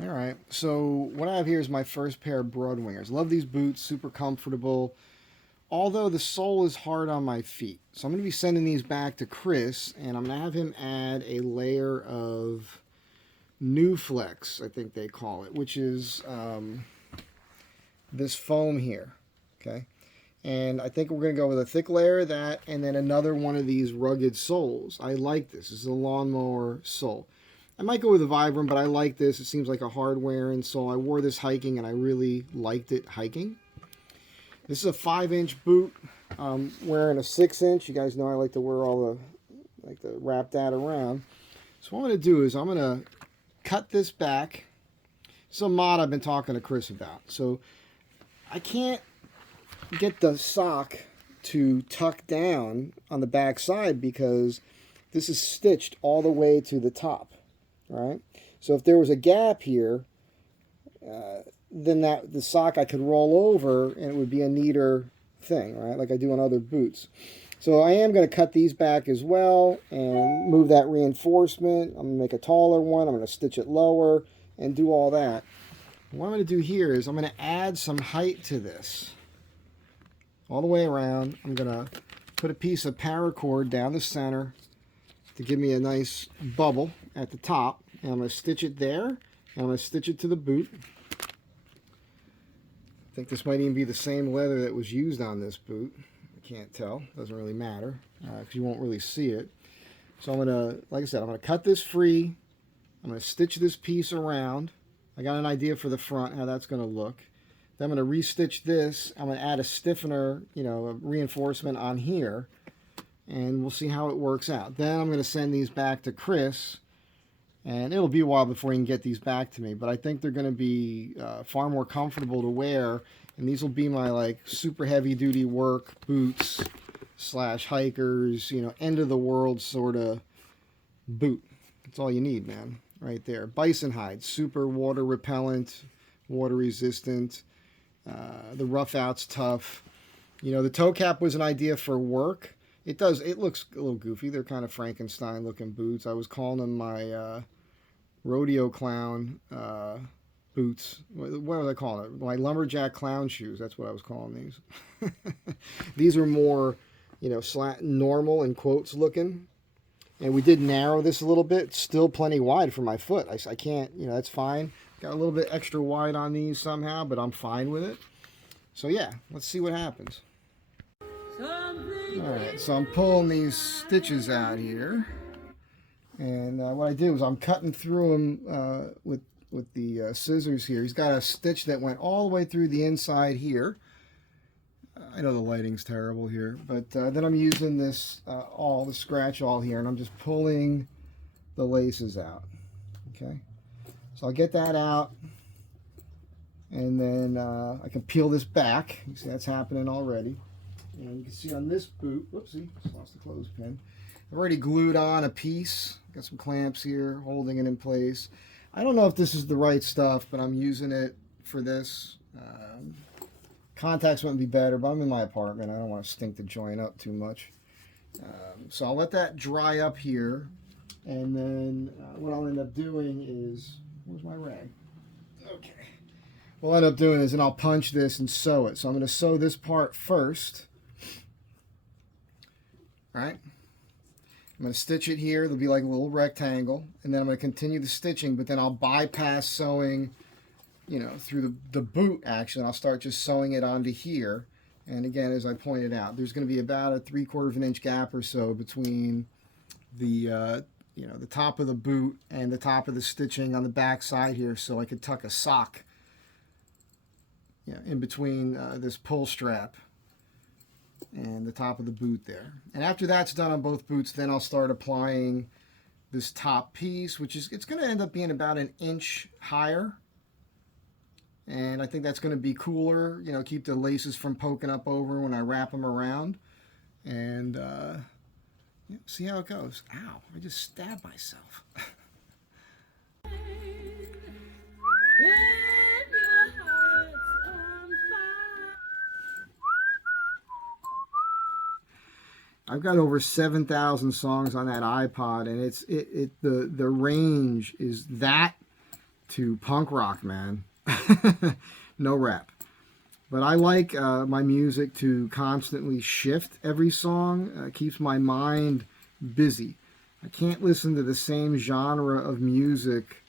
All right. So what I have here is my first pair of Broadwingers. Love these boots, super comfortable. Although the sole is hard on my feet. So I'm going to be sending these back to Chris, and I'm going to have him add a layer of New Flex, I think they call it, which is this foam here. Okay. And I think we're going to go with a thick layer of that and then another one of these rugged soles. I like this. This is a lawnmower sole. I might go with a Vibram, but I like this. It seems like a hard wearing sole. I wore this hiking and I really liked it hiking. This is a 5-inch boot. Wearing a 6-inch. You guys know I like to wear like to wrap that around. So what I'm going to do is I'm going to cut this back. It's a mod I've been talking to Chris about. So I can't get the sock to tuck down on the back side because this is stitched all the way to the top, right? So if there was a gap here, then the sock I could roll over and it would be a neater thing, right? Like I do on other boots. So I am going to cut these back as well and move that reinforcement. I'm going to make a taller one. I'm going to stitch it lower and do all that. What I'm going to do here is I'm going to add some height to this. All the way around. I'm going to put a piece of paracord down the center to give me a nice bubble at the top. And I'm going to stitch it there. And I'm going to stitch it to the boot. I think this might even be the same leather that was used on this boot. I can't tell. Doesn't really matter because you won't really see it. So I'm going to, like I said, I'm going to cut this free. I'm going to stitch this piece around. I got an idea for the front, how that's going to look. Then I'm going to restitch this. I'm going to add a stiffener, a reinforcement on here. And we'll see how it works out. Then I'm going to send these back to Chris. And it'll be a while before he can get these back to me. But I think they're going to be far more comfortable to wear. And these will be my like super heavy duty work boots / hikers, end of the world sort of boot. That's all you need, man. Right there. Bison hide. Super water repellent, water resistant. The rough out's tough. The toe cap was an idea for work. It looks a little goofy. They're kind of Frankenstein looking boots. I was calling them my rodeo clown boots. What was I calling it? My lumberjack clown shoes. That's what I was calling these. These are more, normal in quotes looking. And we did narrow this a little bit. Still plenty wide for my foot. I can't, that's fine. Got a little bit extra wide on these somehow, but I'm fine with it. So yeah, let's see what happens. Alright, so I'm pulling these stitches out here. And what I did was I'm cutting through them with the scissors here. He's got a stitch that went all the way through the inside here. I know the lighting's terrible here, but then I'm using this the scratch awl here, and I'm just pulling the laces out. Okay, so I'll get that out, and then I can peel this back. You see that's happening already. And you can see on this boot, whoopsie, just lost the clothespin. I've already glued on a piece. Got some clamps here holding it in place. I don't know if this is the right stuff, but I'm using it for this. Contacts wouldn't be better, but I'm in my apartment. I don't want to stink the joint up too much. So I'll let that dry up here. And then what I'll end up doing is, where's my rag? Okay. What I'll end up doing is, then I'll punch this and sew it. So I'm going to sew this part first. All right. I'm going to stitch it here. There'll be like a little rectangle. And then I'm going to continue the stitching, but then I'll bypass sewing through the boot actually. I'll start just sewing it onto here. And again, as I pointed out, there's going to be about a 3/4 of an inch gap or so between the the top of the boot and the top of the stitching on the back side here, so I could tuck a sock in between this pull strap and the top of the boot there. And after that's done on both boots, then I'll start applying this top piece, which is, it's going to end up being about an inch higher. And I think that's going to be cooler, keep the laces from poking up over when I wrap them around. And see how it goes. Ow, I just stabbed myself. I've got over 7,000 songs on that iPod, and the range is that to punk rock, man. No rap. But I like my music to constantly shift every song. Keeps my mind busy. I can't listen to the same genre of music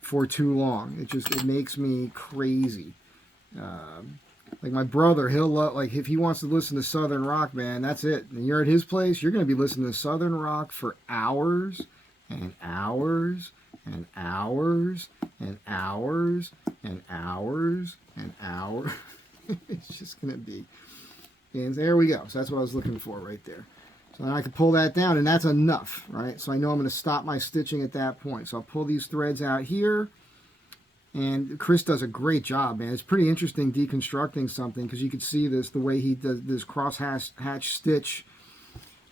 for too long. It makes me crazy. Like my brother, he'll love, like if he wants to listen to Southern rock, man, that's it. And you're at his place, you're going to be listening to Southern rock for hours and hours and hours and hours and hours and hours. It's just going to be. And there we go. So that's what I was looking for right there. So then I can pull that down, and that's enough, right? So I know I'm going to stop my stitching at that point. So I'll pull these threads out here. And Chris does a great job, man. It's pretty interesting deconstructing something because you can see this, the way he does this cross hatch stitch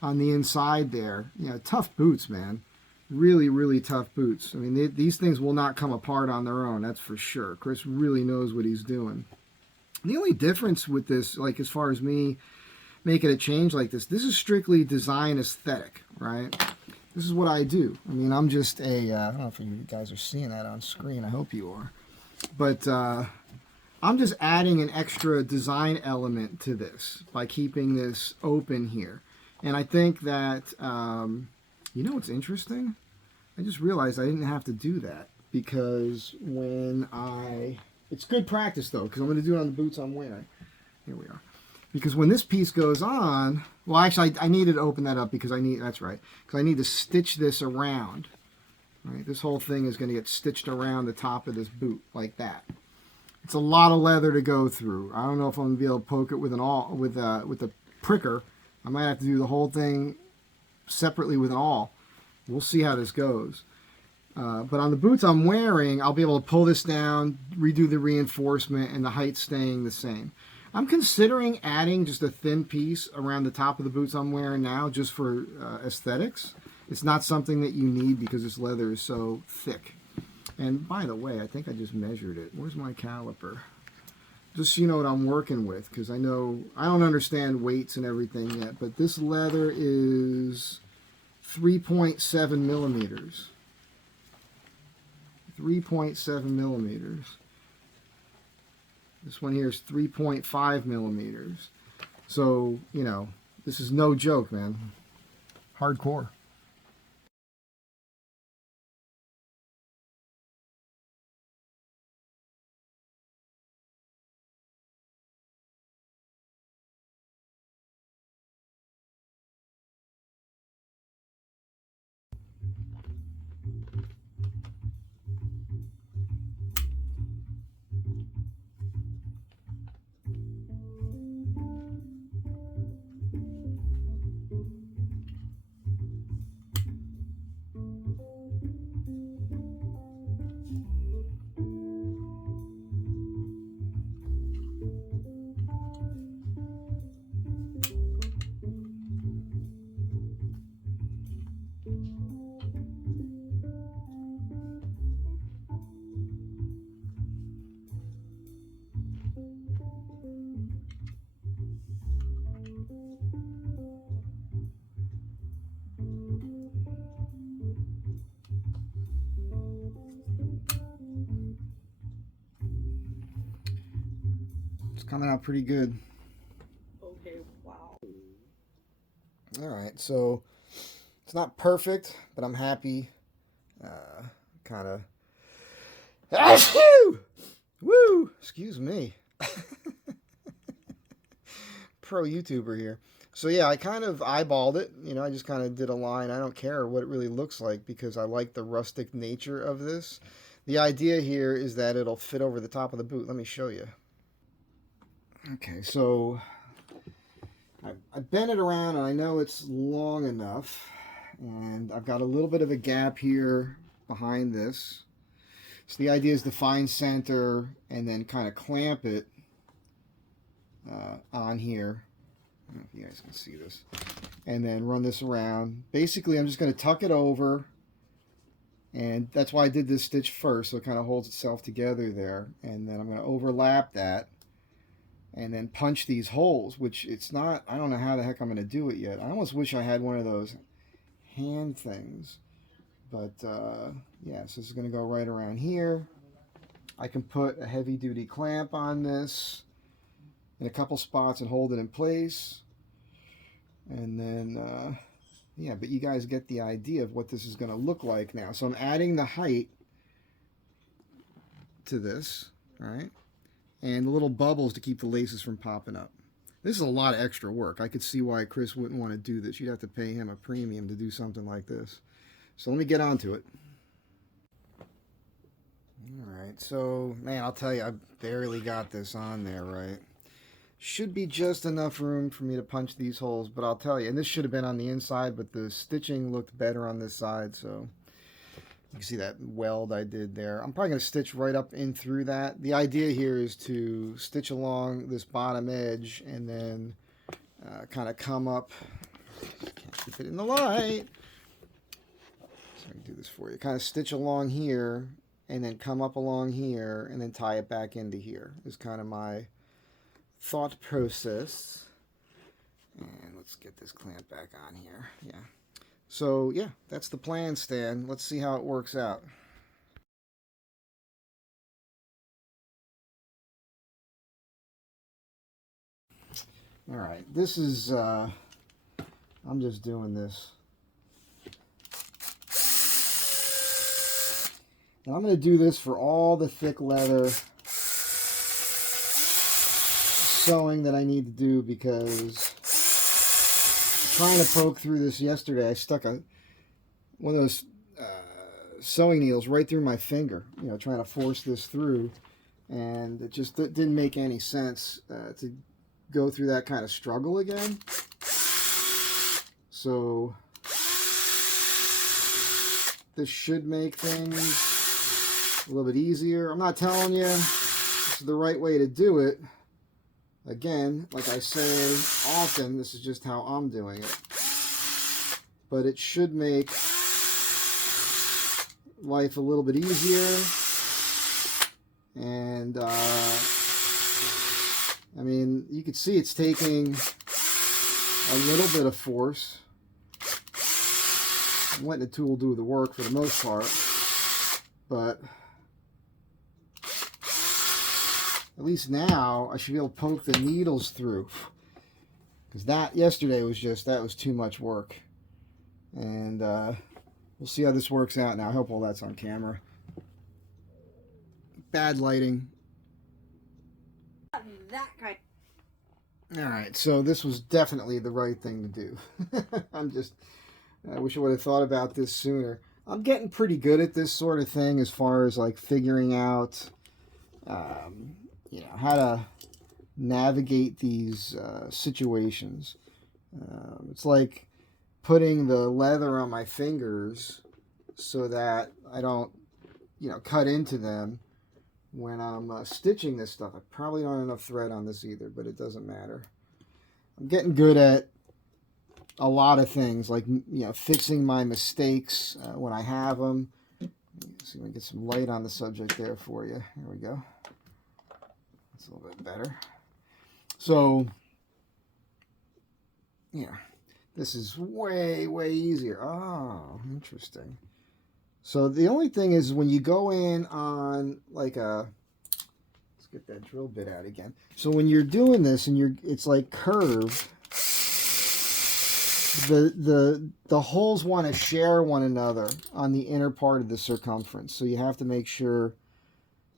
on the inside there. You know, tough boots, man. Really, really tough boots. I mean, these things will not come apart on their own, that's for sure. Chris really knows what he's doing. The only difference with this, like as far as me making a change like this is strictly design aesthetic, right? This is what I do. I mean, I'm just I don't know if you guys are seeing that on screen. I hope you are. But I'm just adding an extra design element to this by keeping this open here. And I think that, you know what's interesting? I just realized I didn't have to do that because it's good practice though, because I'm going to do it on the boots I'm wearing. Here we are. Because when this piece goes on, well, actually, I needed to open that up because that's right, because I need to stitch this around. Right, this whole thing is going to get stitched around the top of this boot like that. It's a lot of leather to go through. I don't know if I'm going to be able to poke it with a pricker. I might have to do the whole thing separately with an awl. We'll see how this goes. But on the boots I'm wearing, I'll be able to pull this down, redo the reinforcement, and the height staying the same. I'm considering adding just a thin piece around the top of the boots I'm wearing now just for aesthetics. It's not something that you need because this leather is so thick. And by the way, I think I just measured it. Where's my caliper? Just so you know what I'm working with, because I know I don't understand weights and everything yet, but this leather is 3.7 millimeters. 3.7 millimeters. This one here is 3.5 millimeters. So, you know, this is no joke, man. Hardcore. It's coming out pretty good. Okay, wow. All right, so it's not perfect, but I'm happy. Kind of. Woo! Excuse me. Pro YouTuber here. So yeah, I kind of eyeballed it. You know, I just kind of did a line. I don't care what it really looks like because I like the rustic nature of this. The idea here is that it'll fit over the top of the boot. Let me show you. Okay, so I bent it around and I know it's long enough. And I've got a little bit of a gap here behind this. So the idea is to find center and then kind of clamp it on here. I don't know if you guys can see this. And then run this around. Basically, I'm just going to tuck it over. And that's why I did this stitch first, so it kind of holds itself together there. And then I'm going to overlap that. And then punch these holes, which it's not, I don't know how the heck I'm going to do it yet. I almost wish I had one of those hand things. But, yeah, so this is going to go right around here. I can put a heavy duty clamp on this in a couple spots and hold it in place. And then, yeah, but you guys get the idea of what this is going to look like now. So I'm adding the height to this, all right? And the little bubbles to keep the laces from popping up. This is a lot of extra work. I could see why Chris wouldn't want to do this. You'd have to pay him a premium to do something like this. So let me get onto it. All right, so, man, I'll tell you, I barely got this on there, right? Should be just enough room for me to punch these holes, but I'll tell you, and this should have been on the inside, but the stitching looked better on this side, so you can see that weld I did there. I'm probably going to stitch right up in through that. The idea here is to stitch along this bottom edge and then kind of come up. Can't keep it in the light. So I can do this for you. Kind of stitch along here and then come up along here and then tie it back into here is kind of my thought process. And let's get this clamp back on here. Yeah. So, yeah, that's the plan, Stan. Let's see how it works out. All right, this is, I'm just doing this. And I'm going to do this for all the thick leather sewing that I need to do because trying to poke through this yesterday, I stuck one of those sewing needles right through my finger, you know, trying to force this through, and it just didn't make any sense to go through that kind of struggle again. So this should make things a little bit easier. I'm not telling you this is the right way to do it. Again, like I say often, this is just how I'm doing it. But it should make life a little bit easier. And, I mean, you can see it's taking a little bit of force. I'm letting the tool do the work for the most part. But at least now I should be able to poke the needles through, because that yesterday was that was too much work. And we'll see how this works out now. I hope all that's on camera. Bad lighting. That kind. All right, so this was definitely the right thing to do. I wish I would have thought about this sooner. I'm getting pretty good at this sort of thing as far as like figuring out you know, how to navigate these situations. It's like putting the leather on my fingers so that I don't, you know, cut into them when I'm stitching this stuff. I probably don't have enough thread on this either, but it doesn't matter. I'm getting good at a lot of things, like, you know, fixing my mistakes when I have them. Let's see if we can get some light on the subject there for you. There we go. That's a little bit better. So, yeah, this is way, way easier. Oh, interesting. So the only thing is when you go in on like let's get that drill bit out again. So when you're doing this and it's like curved, the holes want to share one another on the inner part of the circumference. So you have to make sure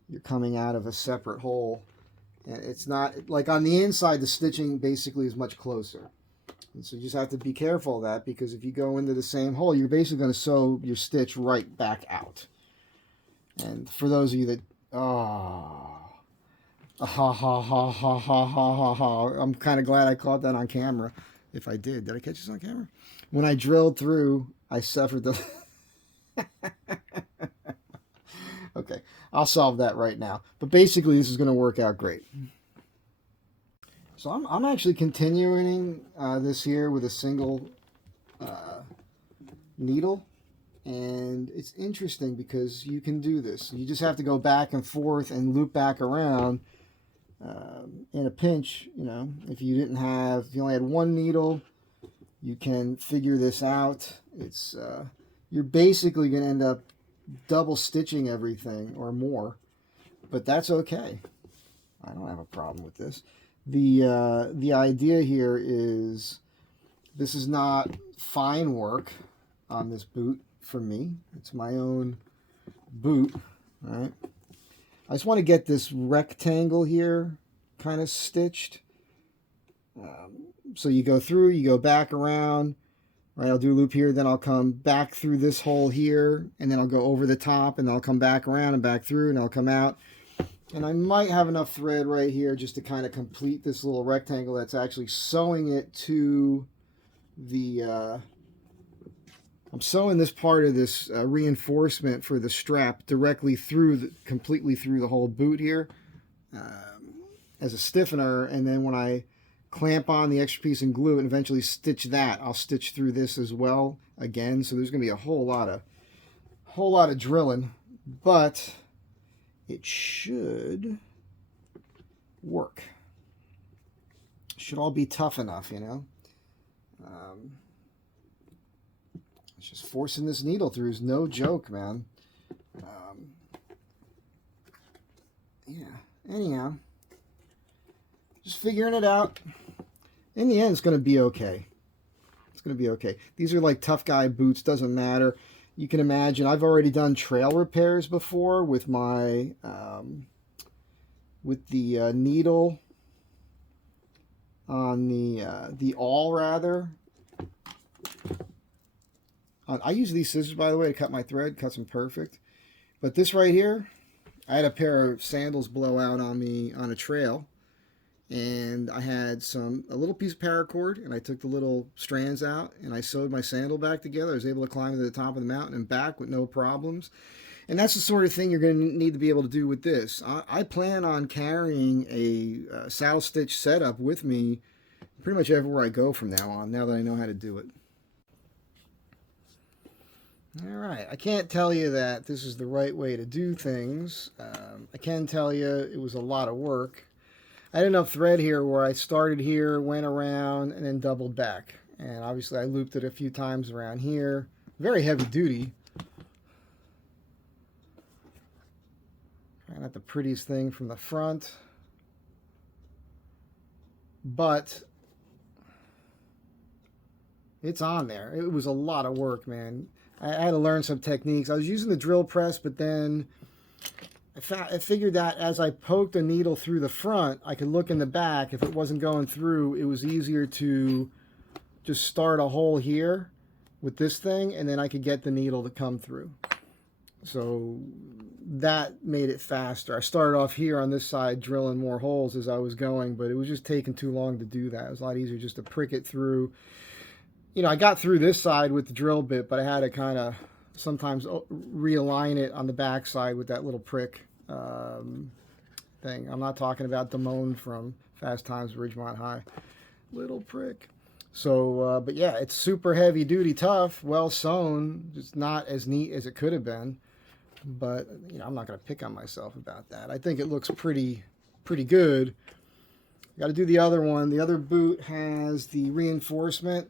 you're coming out of a separate hole. And it's not, like on the inside, the stitching basically is much closer. And so you just have to be careful of that, because if you go into the same hole, you're basically going to sew your stitch right back out. And for those of you that, ha ha ha ha ha ha ha ha, I'm kind of glad I caught that on camera. If I did I catch this on camera? When I drilled through, I suffered the... Okay, I'll solve that right now. But basically, this is going to work out great. So I'm actually continuing this here with a single needle. And it's interesting because you can do this. You just have to go back and forth and loop back around. In a pinch, you know, if you only had one needle, you can figure this out. It's you're basically going to end up double stitching everything or more but that's okay. I don't have a problem with this. The idea here is this is not fine work on this boot for me. It's my own boot, right? I just want to get this rectangle here kind of stitched. So you go through, you go back around, right? I'll do a loop here, then I'll come back through this hole here, and then I'll go over the top, and then I'll come back around and back through, and I'll come out. And I might have enough thread right here just to kind of complete this little rectangle that's actually sewing it to the... I'm sewing this part of this reinforcement for the strap directly through, completely through the whole boot here as a stiffener, and then when I clamp on the extra piece and glue it and eventually stitch that, I'll stitch through this as well again. So there's going to be a whole lot of drilling, but it should work. It should all be tough enough, you know. It's just forcing this needle through is no joke, man. Yeah. Anyhow, just figuring it out. In the end, it's going to be okay. It's going to be okay. These are like tough guy boots. Doesn't matter. You can imagine. I've already done trail repairs before with my needle on the awl rather. I use these scissors, by the way, to cut my thread. Cuts them perfect. But this right here, I had a pair of sandals blow out on me on a trail. And I had a little piece of paracord, and I took the little strands out, and I sewed my sandal back together. I was able to climb to the top of the mountain and back with no problems. And that's the sort of thing you're going to need to be able to do with this. I plan on carrying a saddle stitch setup with me pretty much everywhere I go from now on, now that I know how to do it. All right, I can't tell you that this is the right way to do things. I can tell you it was a lot of work. I had enough thread here where I started here, went around, and then doubled back. And obviously I looped it a few times around here. Very heavy duty. Not the prettiest thing from the front. But it's on there. It was a lot of work, man. I had to learn some techniques. I was using the drill press, but then I figured that as I poked a needle through the front, I could look in the back. If it wasn't going through, it was easier to just start a hole here with this thing, and then I could get the needle to come through. So that made it faster. I started off here on this side drilling more holes as I was going, but it was just taking too long to do that. It was a lot easier just to prick it through. You know, I got through this side with the drill bit, but I had to kind of sometimes realign it on the back side with that little prick thing. I'm not talking about Damone from Fast Times at Ridgemont High. Little prick. So, but yeah, it's super heavy duty, tough, well sewn. It's not as neat as it could have been. But, you know, I'm not going to pick on myself about that. I think it looks pretty good. Got to do the other one. The other boot has the reinforcement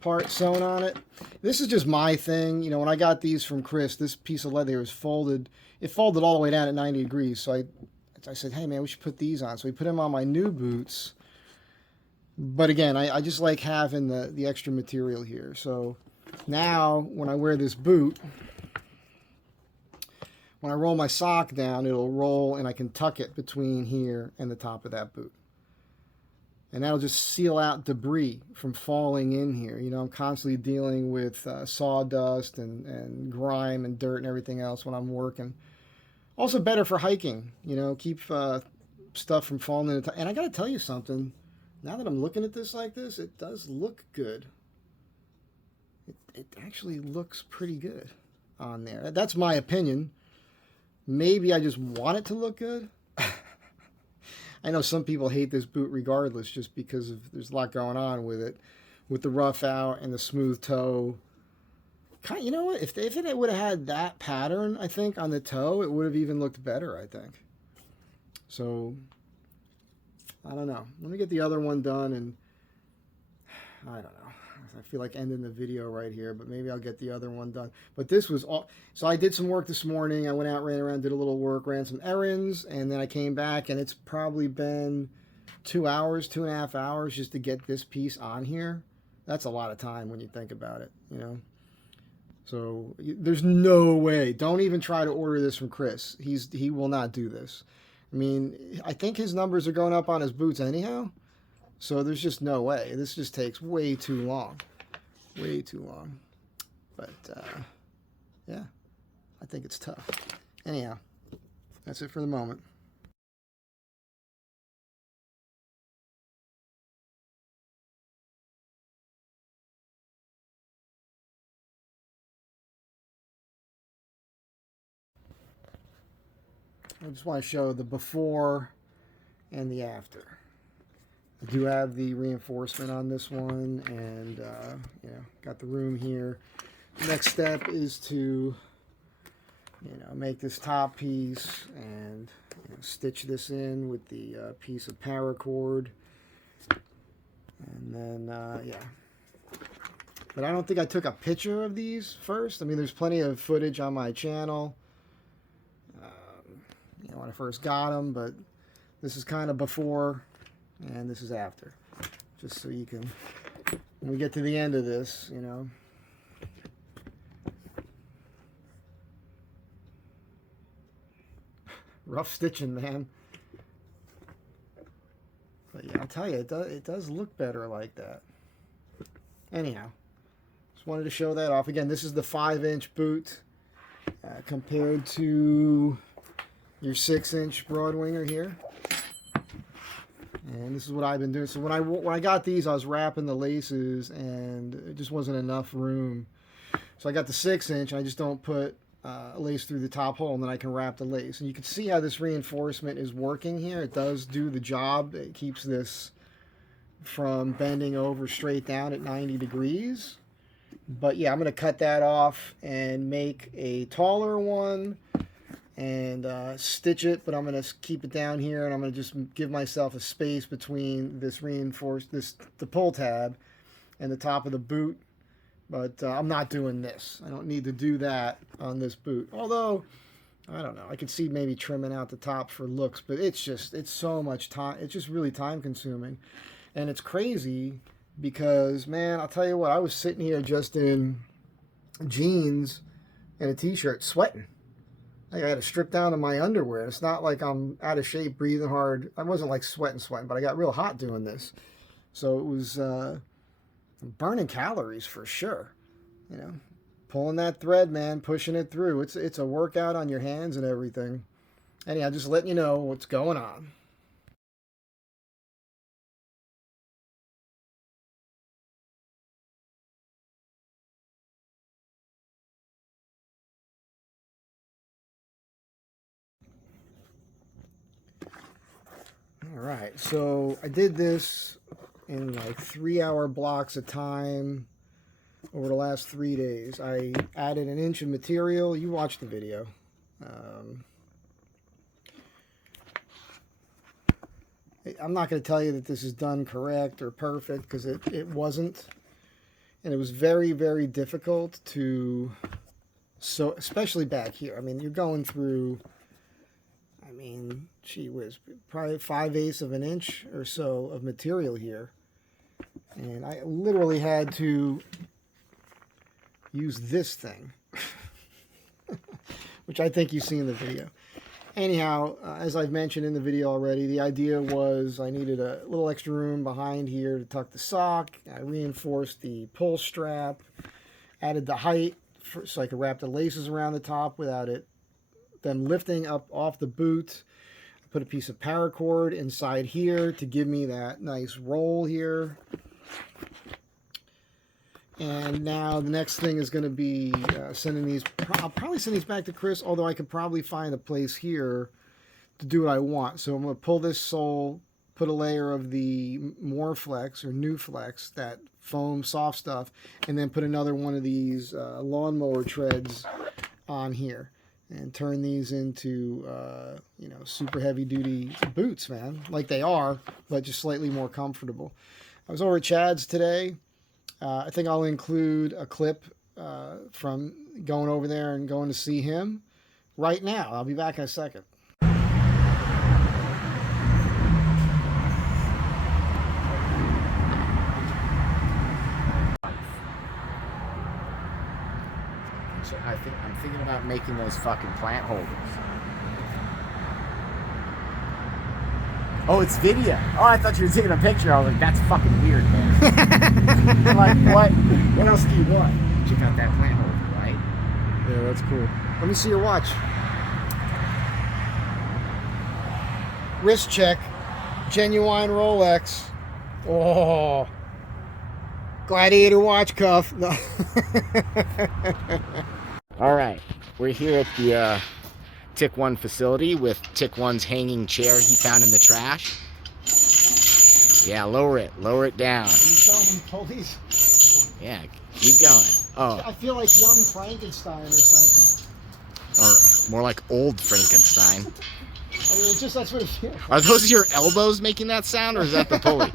part sewn on it. This is just my thing. You know, when I got these from Chris, this piece of leather was folded. It folded all the way down at 90 degrees. So I said, hey, man, we should put these on. So we put them on my new boots. But again, I just like having the extra material here. So now when I wear this boot, when I roll my sock down, it'll roll and I can tuck it between here and the top of that boot. And that'll just seal out debris from falling in here. You know, I'm constantly dealing with sawdust and grime and dirt and everything else when I'm working. Also better for hiking, you know, keep stuff from falling in. And I got to tell you something. Now that I'm looking at this like this, it does look good. It actually looks pretty good on there. That's my opinion. Maybe I just want it to look good. I know some people hate this boot regardless just because there's a lot going on with it. With the rough out and the smooth toe. You know what? If it would have had that pattern, I think, on the toe, it would have even looked better, I think. So, I don't know. Let me get the other one done, and I don't know. I feel like ending the video right here, but maybe I'll get the other one done. But this was all. So I did some work this morning. I went out, ran around, did a little work, ran some errands, and then I came back, and it's probably been 2 hours, 2.5 hours just to get this piece on here. That's a lot of time when you think about it, you know. So there's no way. Don't even try to order this from Chris. He will not do this. I mean, I think his numbers are going up on his boots anyhow. So there's just no way. This just takes way too long. Way too long. But, yeah, I think it's tough. Anyhow, that's it for the moment. I just want to show the before and the after. I do have the reinforcement on this one, and you know, got the room here. The next step is to, you know, make this top piece and, you know, stitch this in with the piece of paracord, and then yeah. But I don't think I took a picture of these first. I mean, there's plenty of footage on my channel, you know, when I first got them, but this is kind of before and this is after, just so you can, when we get to the end of this, you know. Rough stitching, man. But yeah, I'll tell you, it does look better like that. Anyhow, just wanted to show that off. Again, this is the 5-inch boot compared to your 6-inch Broadwinger here. And this is what I've been doing. So when I got these, I was wrapping the laces, and it just wasn't enough room. So I got the 6-inch, and I just don't put a lace through the top hole, and then I can wrap the lace. And you can see how this reinforcement is working here. It does do the job. It keeps this from bending over straight down at 90 degrees. But yeah, I'm going to cut that off and make a taller one and stitch it, but I'm going to keep it down here, and I'm going to just give myself a space between this the pull tab and the top of the boot. But I'm not doing this. I don't need to do that on this boot. Although, I don't know, I could see maybe trimming out the top for looks, but it's so much time. It's just really time consuming. And it's crazy because, man, I'll tell you what, I was sitting here just in jeans and a t-shirt sweating. I had to strip down to my underwear. It's not like I'm out of shape, breathing hard. I wasn't like sweating, but I got real hot doing this. So it was burning calories for sure. You know, pulling that thread, man, pushing it through. It's a workout on your hands and everything. Anyhow, just letting you know what's going on. All right, so I did this in like 3-hour blocks of time over the last 3 days. I added 1 inch of material. You watched the video. I'm not going to tell you that this is done correct or perfect, because it wasn't. And it was very, very difficult to sew, especially back here. I mean, you're going through, I mean, gee whiz, probably 5/8 of an inch or so of material here. And I literally had to use this thing, which I think you see in the video. Anyhow, as I've mentioned in the video already, the idea was I needed a little extra room behind here to tuck the sock. I reinforced the pull strap, added the height so I could wrap the laces around the top without them lifting up off the boot. I put a piece of paracord inside here to give me that nice roll here. And now the next thing is going to be sending these. I'll probably send these back to Chris, although I could probably find a place here to do what I want. So I'm going to pull this sole, put a layer of the Moreflex or New Flex, that foam soft stuff, and then put another one of these lawnmower treads on here, and turn these into you know, super heavy duty boots, man, like they are, but just slightly more comfortable. I was over at Chad's today. I think I'll include a clip from going over there and going to see him right now. I'll be back in a second. I'm thinking about making those fucking plant holders. Oh, it's video. Oh, I thought you were taking a picture. I was like, that's fucking weird, man. I'm like, what? What else do you want? Check out that plant holder, right? Yeah, that's cool. Let me see your watch. Wrist check. Genuine Rolex. Oh. Gladiator watch cuff. No. All right, we're here at the Tick 1 facility with Tick 1's hanging chair he found in the trash. Yeah, lower it down. Are you showing him police? Yeah, keep going. Oh, I feel like young Frankenstein or something. or more like old Frankenstein. I mean, that's what it feels. Are those your elbows making that sound, or is that the pulley?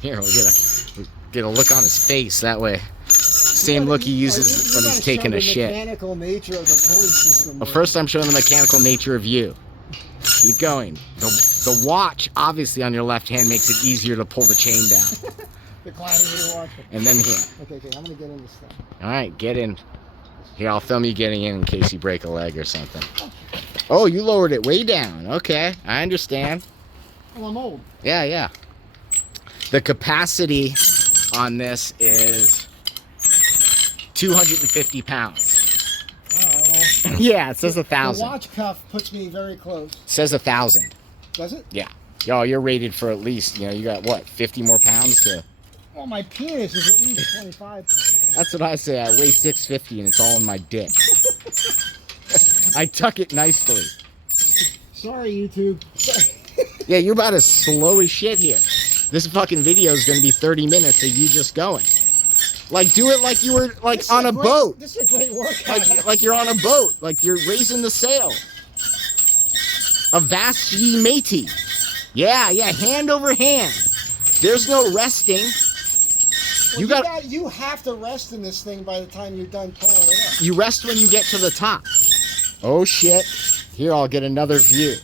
Here, we'll get a look on his face that way. Same look he uses when he's taking a shit. Mechanical nature of the pulley system. Well, first I'm showing the mechanical nature of you. Keep going. The watch, obviously, on your left hand makes it easier to pull the chain down. The gladiator watch. And then here. Okay, I'm gonna get in this thing. All right, get in. Here, I'll film you getting in case you break a leg or something. Oh, you lowered it way down. Okay, I understand. Well, I'm old. Yeah. The capacity on this is 250 pounds. All right, well. Yeah, it says The 1,000. watch cuff puts me very close. It says 1,000. Does it? Yeah. Yo, you're rated for at least, you got what, 50 more pounds to... Well, my penis is at least 25 pounds. That's what I say. I weigh 650 and it's all in my dick. I tuck it nicely. Sorry, YouTube. Yeah, you're about as slow as shit here. This fucking video is going to be 30 minutes of you just going. Like, do it like you were, like, on a boat. This is a great workout. Like you're on a boat. Like you're raising the sail. A vast ye matey. Yeah, hand over hand. There's no resting. Well, you have to rest in this thing by the time you're done pulling it up. You rest when you get to the top. Oh, shit. Here, I'll get another view.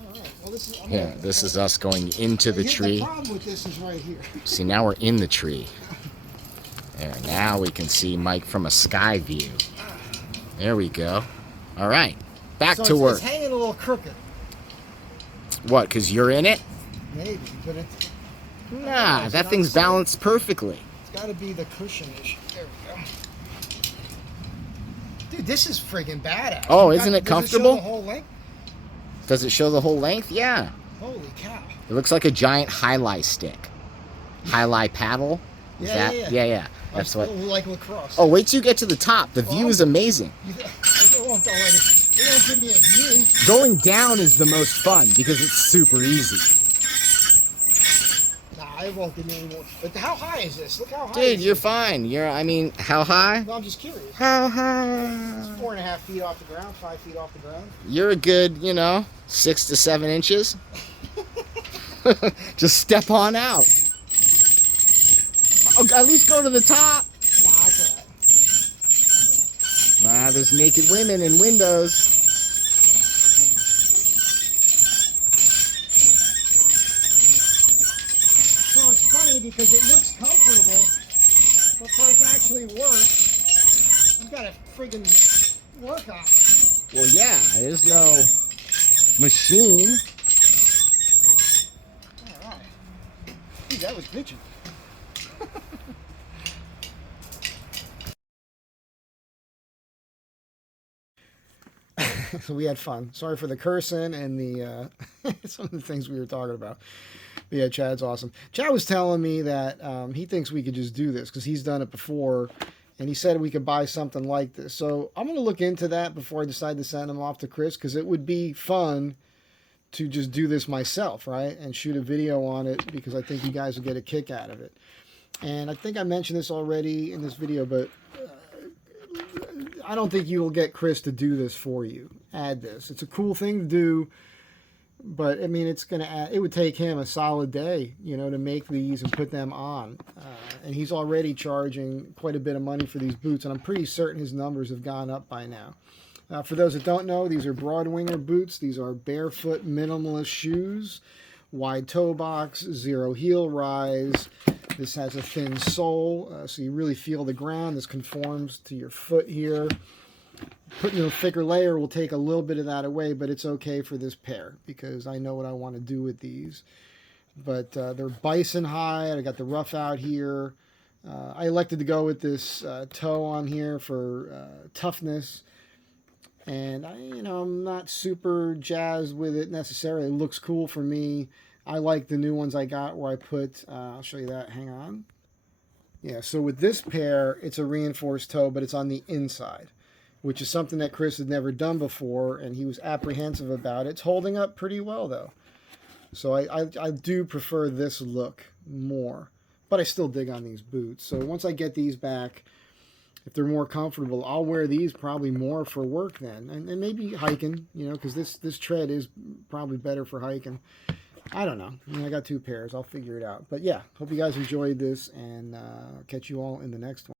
All right. Well, This is us going into the tree. The problem with this is right here. See, now we're in the tree. There, now we can see Mike from a sky view. There we go. All right, back to work. It's hanging a little crooked. What, because you're in it? Maybe, but it's... Nah, that thing's balanced perfectly. It's got to be the cushionish. There we go. Dude, this is friggin' badass. Oh, isn't it comfortable? Does it show the whole length? Does it show the whole length? Yeah. Holy cow. It looks like a giant high-lie stick. High-lie paddle? Is Yeah, that? yeah. Yeah. That's what. Like lacrosse. Oh, wait till you get to the top. The view is amazing. They won't give me a view. Going down is the most fun because it's super easy. Nah, it won't give me any more. But how high is this? Look how high. Dude, you're fine. How high? No, I'm just curious. How high? It's 4.5 feet off the ground, 5 feet off the ground. You're a good, 6 to 7 inches. Just step on out. Oh, at least go to the top. Nah, that's all right. Nah, there's naked women in windows. So it's funny because it looks comfortable, but for it to actually work, you gotta friggin' work on it. Well, yeah, there's no machine. All right. Dude, that was bitchin'. So we had fun. Sorry for the cursing and the some of the things we were talking about. But yeah, Chad's awesome. Chad was telling me that he thinks we could just do this because he's done it before, and he said we could buy something like this. So I'm going to look into that before I decide to send him off to Chris, because it would be fun to just do this myself, right? And shoot a video on it, because I think you guys will get a kick out of it. And I think I mentioned this already in this video, but I don't think you will get Chris to do this for you. Add this. It's a cool thing to do, But I mean, it's going to add, it would take him a solid day, you know, to make these and put them on. And he's already charging quite a bit of money for these boots, and I'm pretty certain his numbers have gone up by now. For those that don't know, these are Broadwinger boots. These are barefoot minimalist shoes, wide toe box, zero heel rise. This has a thin sole, so you really feel the ground. This conforms to your foot here. Putting a thicker layer will take a little bit of that away, but it's okay for this pair because I know what I want to do with these. But they're Bison high. I got the rough out here. I elected to go with this toe on here for toughness. And I'm not super jazzed with it necessarily. It looks cool for me. I like the new ones I got where I put, I'll show you that, hang on. Yeah, so with this pair, it's a reinforced toe, but it's on the inside, which is something that Chris had never done before, and he was apprehensive about it. It's holding up pretty well, though. So I do prefer this look more, but I still dig on these boots. So once I get these back, if they're more comfortable, I'll wear these probably more for work then, and maybe hiking, because this tread is probably better for hiking. I don't know. I got two pairs. I'll figure it out. But yeah, hope you guys enjoyed this, and catch you all in the next one.